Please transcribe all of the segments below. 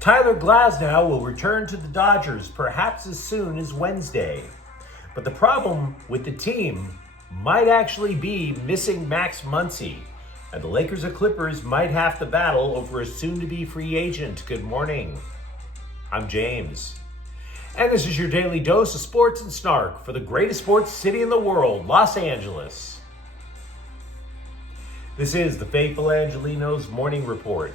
Tyler Glasnow will return to the Dodgers perhaps as soon as Wednesday. But the problem with the team might actually be missing Max Muncy. And the Lakers or Clippers might have to battle over a soon-to-be free agent. Good morning. I'm James. And this is your daily dose of sports and snark for the greatest sports city in the world, Los Angeles. This is the Faithful Angelenos Morning Report.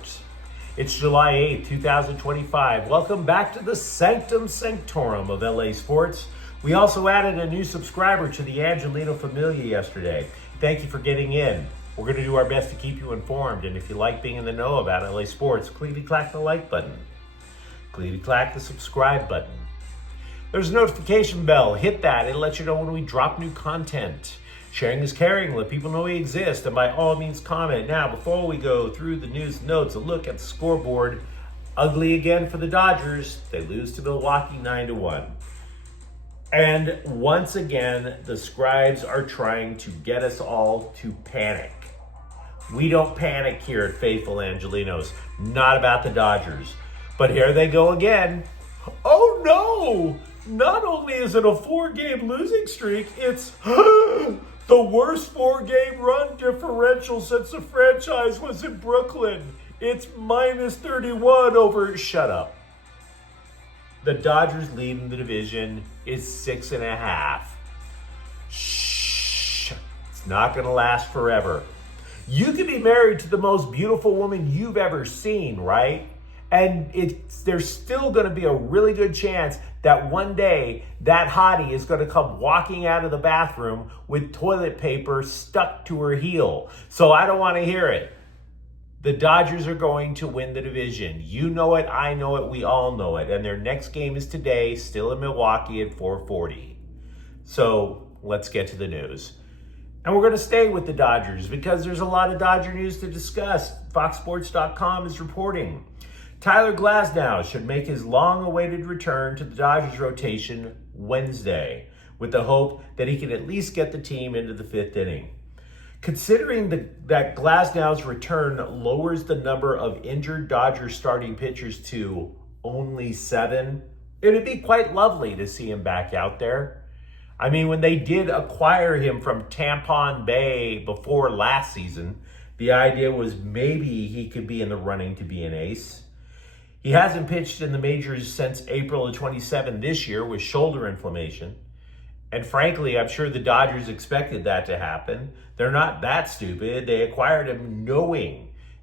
It's July 8th, 2025. Welcome back to the Sanctum Sanctorum of LA Sports. We also added a new subscriber to the Angeleno Familia yesterday. Thank you for getting in. We're going to do our best to keep you informed. And if you like being in the know about LA Sports, clickety-clack the like button. Clickety-clack the subscribe button. There's a notification bell. Hit that. It'll let you know when we drop new content. Sharing is caring. Let people know we exist. And by all means, comment. Now, before we go through the news notes, a look at the scoreboard. Ugly again for the Dodgers. They lose to Milwaukee 9-1. And once again, the scribes are trying to get us all to panic. We don't panic here at Faithful Angelenos. Not about the Dodgers. But here they go again. Oh no! Not only is it a 4-game losing streak, it's the worst 4-game run differential since the franchise was in Brooklyn. It's minus 31 over... Shut up. The Dodgers lead in the division is 6.5. Shh. It's not going to last forever. You could be married to the most beautiful woman you've ever seen, right? And there's still going to be a really good chance that one day that hottie is going to come walking out of the bathroom with toilet paper stuck to her heel. So I don't want to hear it. The Dodgers are going to win the division. You know it, I know it, we all know it. And their next game is today, still in Milwaukee at 4:40. So let's get to the news. And we're going to stay with the Dodgers because there's a lot of Dodger news to discuss. FoxSports.com is reporting. Tyler Glasnow should make his long-awaited return to the Dodgers rotation Wednesday, with the hope that he can at least get the team into the 5th inning. Considering that Glasnow's return lowers the number of injured Dodgers starting pitchers to only 7, it'd be quite lovely to see him back out there. I mean, when they did acquire him from Tampon Bay before last season, the idea was maybe he could be in the running to be an ace. He hasn't pitched in the majors since April of 27 this year with shoulder inflammation. And frankly, I'm sure the Dodgers expected that to happen. They're not that stupid. They acquired him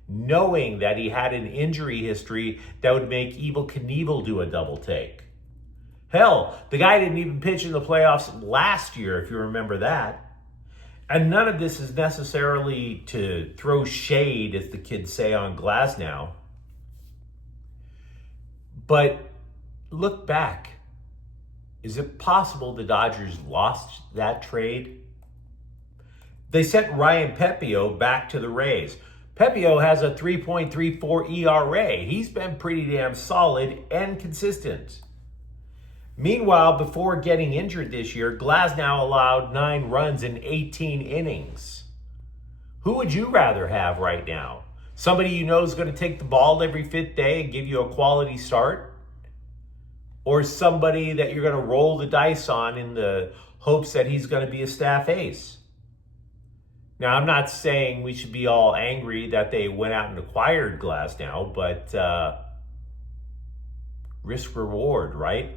knowing that he had an injury history that would make Evel Knievel do a double take. Hell, the guy didn't even pitch in the playoffs last year, if you remember that. And none of this is necessarily to throw shade, as the kids say, on Glasnow. But look back. Is it possible the Dodgers lost that trade? They sent Ryan Pepiot back to the Rays. Pepiot has a 3.34 ERA. He's been pretty damn solid and consistent. Meanwhile, before getting injured this year, Glasnow allowed 9 runs in 18 innings. Who would you rather have right now? Somebody you know is going to take the ball every 5th day and give you a quality start? Or somebody that you're going to roll the dice on in the hopes that he's going to be a staff ace? Now, I'm not saying we should be all angry that they went out and acquired Glasnow, but risk-reward, right?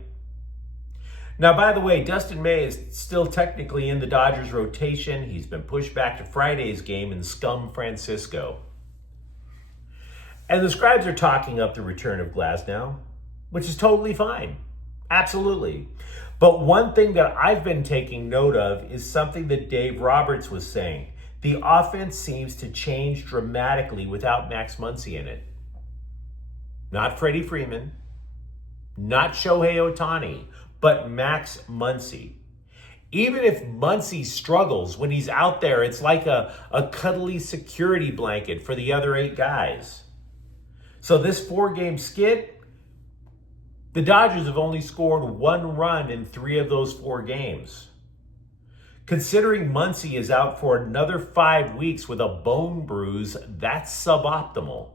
Now, by the way, Dustin May is still technically in the Dodgers rotation. He's been pushed back to Friday's game in Scum Francisco. And the scribes are talking up the return of Glasnow, which is totally fine. Absolutely. But one thing that I've been taking note of is something that Dave Roberts was saying. The offense seems to change dramatically without Max Muncy in it. Not Freddie Freeman, not Shohei Ohtani, but Max Muncy. Even if Muncy struggles when he's out there, it's like a cuddly security blanket for the other 8 guys. So this 4-game skid, the Dodgers have only scored 1 run in 3 of those 4 games. Considering Muncy is out for another 5 weeks with a bone bruise, that's suboptimal.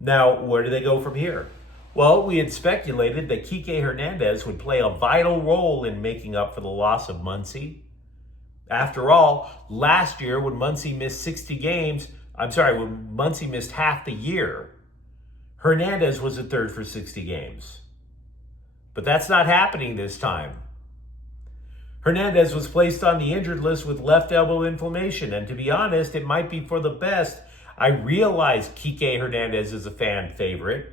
Now, where do they go from here? Well, we had speculated that Kike Hernandez would play a vital role in making up for the loss of Muncy. After all, last year when Muncy missed 60 games, when Muncy missed half the year, Hernandez was at third for 60 games. But that's not happening this time. Hernandez was placed on the injured list with left elbow inflammation, and to be honest, it might be for the best. I realize Kike Hernandez is a fan favorite,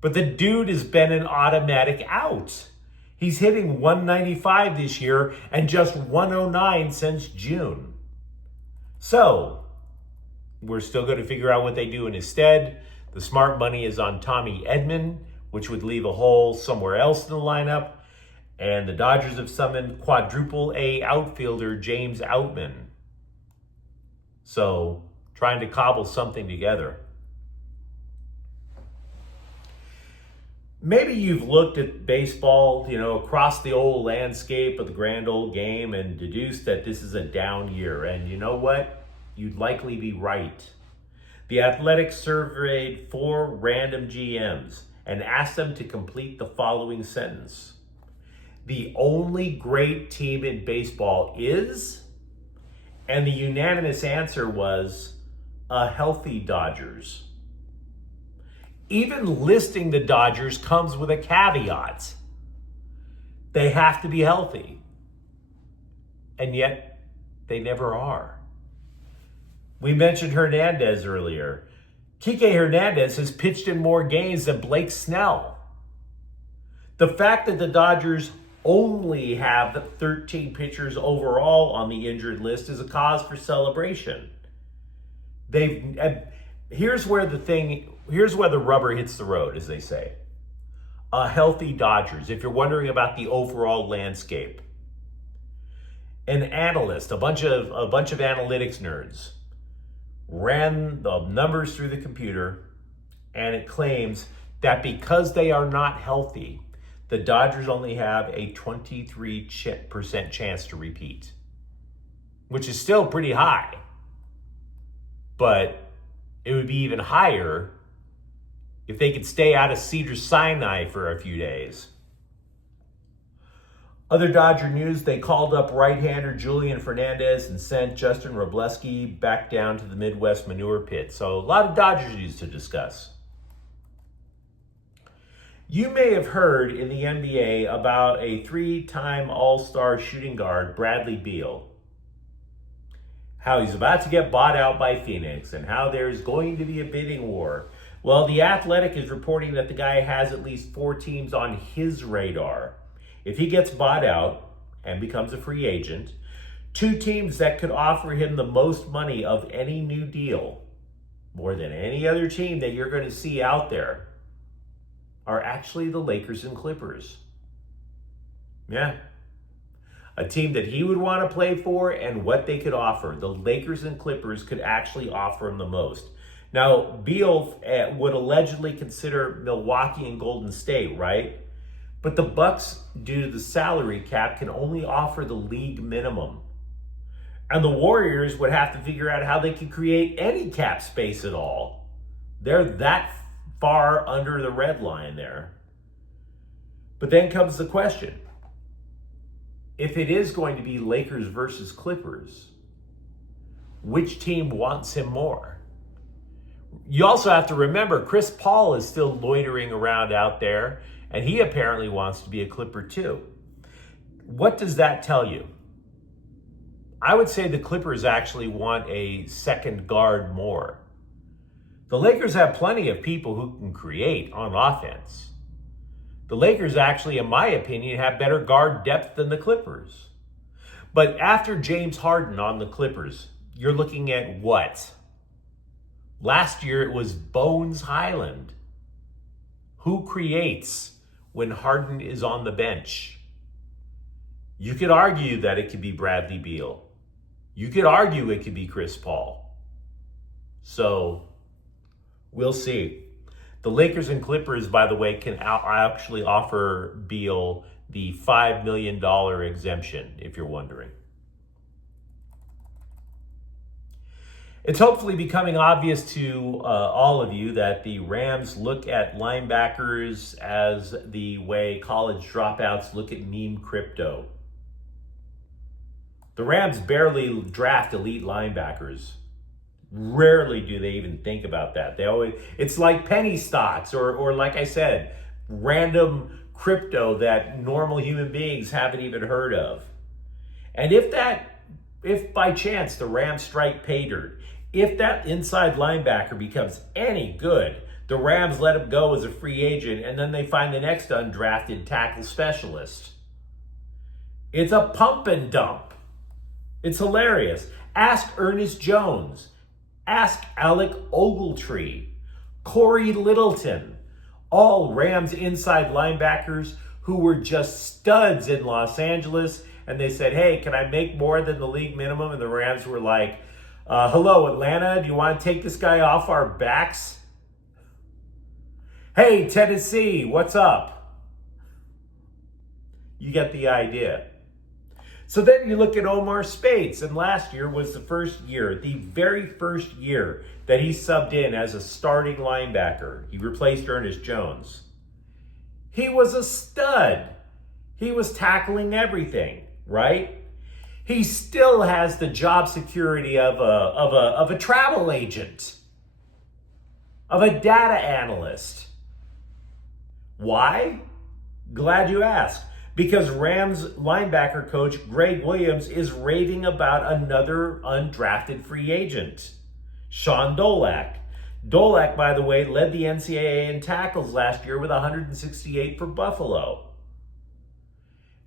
but the dude has been an automatic out. He's hitting 195 this year and just 109 since June. So, we're still going to figure out what they do in his stead. The smart money is on Tommy Edman, which would leave a hole somewhere else in the lineup. And the Dodgers have summoned quadruple A outfielder James Outman. So, trying to cobble something together. Maybe you've looked at baseball, across the old landscape of the grand old game and deduced that this is a down year. And you know what? You'd likely be right. The Athletics surveyed 4 random GMs and asked them to complete the following sentence. The only great team in baseball is, and the unanimous answer was, a healthy Dodgers. Even listing the Dodgers comes with a caveat. They have to be healthy. And yet, they never are. We mentioned Hernandez earlier. Kike Hernandez has pitched in more games than Blake Snell. The fact that the Dodgers only have 13 pitchers overall on the injured list is a cause for celebration. Here's where the rubber hits the road, as they say. A healthy Dodgers, if you're wondering about the overall landscape. An analyst, a bunch of analytics nerds, ran the numbers through the computer, and it claims that because they are not healthy, the Dodgers only have a 23% chance to repeat, which is still pretty high. But it would be even higher if they could stay out of Cedars-Sinai for a few days. Other Dodger news, they called up right-hander Julian Fernandez and sent Justin Robleski back down to the Midwest manure pit. So a lot of Dodger news to discuss. You may have heard in the NBA about a 3-time All-Star shooting guard, Bradley Beal. How he's about to get bought out by Phoenix and how there's going to be a bidding war. Well, The Athletic is reporting that the guy has at least 4 teams on his radar. If he gets bought out and becomes a free agent, 2 teams that could offer him the most money of any new deal, more than any other team that you're going to see out there, are actually the Lakers and Clippers. Yeah. A team that he would want to play for and what they could offer. The Lakers and Clippers could actually offer him the most. Now, Beal would allegedly consider Milwaukee and Golden State, right? But the Bucks, due to the salary cap, can only offer the league minimum. And the Warriors would have to figure out how they could create any cap space at all. They're that far under the red line there. But then comes the question. If it is going to be Lakers versus Clippers, which team wants him more? You also have to remember Chris Paul is still loitering around out there, and he apparently wants to be a Clipper too. What does that tell you? I would say the Clippers actually want a second guard more. The Lakers have plenty of people who can create on offense. The Lakers actually, in my opinion, have better guard depth than the Clippers. But after James Harden on the Clippers, you're looking at what? Last year it was Bones Highland. Who creates when Harden is on the bench? You could argue that it could be Bradley Beal. You could argue it could be Chris Paul. So, we'll see. The Lakers and Clippers, by the way, can actually offer Beal the $5 million exemption, if you're wondering. It's hopefully becoming obvious to all of you that the Rams look at linebackers as the way college dropouts look at meme crypto. The Rams barely draft elite linebackers. Rarely do they even think about that. It's like penny stocks or like I said, random crypto that normal human beings haven't even heard of. And if by chance the Rams strike pay dirt, if that inside linebacker becomes any good, the Rams let him go as a free agent, and then they find the next undrafted tackle specialist. It's a pump and dump. It's hilarious. Ask Ernest Jones. Ask Alec Ogletree. Corey Littleton. All Rams inside linebackers who were just studs in Los Angeles, and they said, hey, can I make more than the league minimum? And the Rams were like, hello, Atlanta, do you want to take this guy off our backs? Hey, Tennessee, what's up? You get the idea. So then you look at Omar Speights, and last year was the very first year that he subbed in as a starting linebacker. He replaced Ernest Jones. He was a stud. He was tackling everything, right? He still has the job security of a travel agent, of a data analyst. Why? Glad you asked. Because Rams linebacker coach Greg Williams is raving about another undrafted free agent, Sean Dolak. Dolak, by the way, led the NCAA in tackles last year with 168 for Buffalo.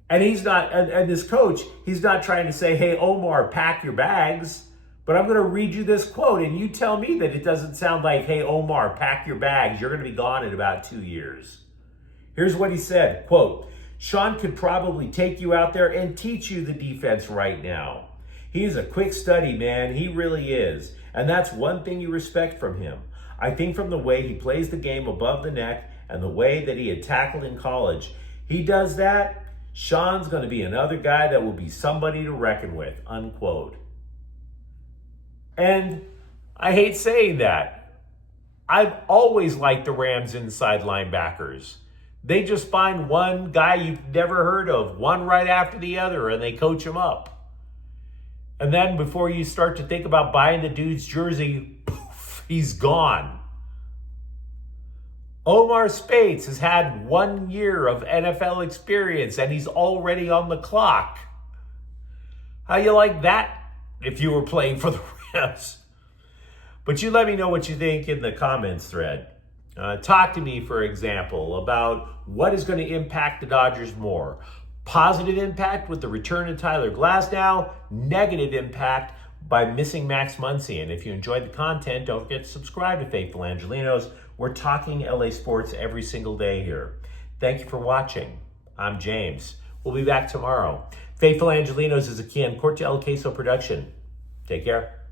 And this coach, he's not trying to say, hey, Omar, pack your bags. But I'm going to read you this quote, and you tell me that it doesn't sound like, hey, Omar, pack your bags. You're going to be gone in about 2 years. Here's what he said, quote, Sean could probably take you out there and teach you the defense right now. He's a quick study, man. He really is. And that's one thing you respect from him. I think from the way he plays the game above the neck and the way that he had tackled in college, he does that, Sean's going to be another guy that will be somebody to reckon with, unquote. And I hate saying that. I've always liked the Rams inside linebackers. They just find one guy you've never heard of, one right after the other, and they coach him up. And then before you start to think about buying the dude's jersey, poof, he's gone. Omar Speights has had 1 year of NFL experience, and he's already on the clock. How you like that if you were playing for the Rams? But you let me know what you think in the comments thread. Talk to me, for example, about what is going to impact the Dodgers more. Positive impact with the return of Tyler Glasnow, negative impact by missing Max Muncy. And if you enjoyed the content, don't forget to subscribe to Faithful Angelenos. We're talking LA sports every single day here. Thank you for watching. I'm James. We'll be back tomorrow. Faithful Angelenos is a Kian Corte El Queso production. Take care.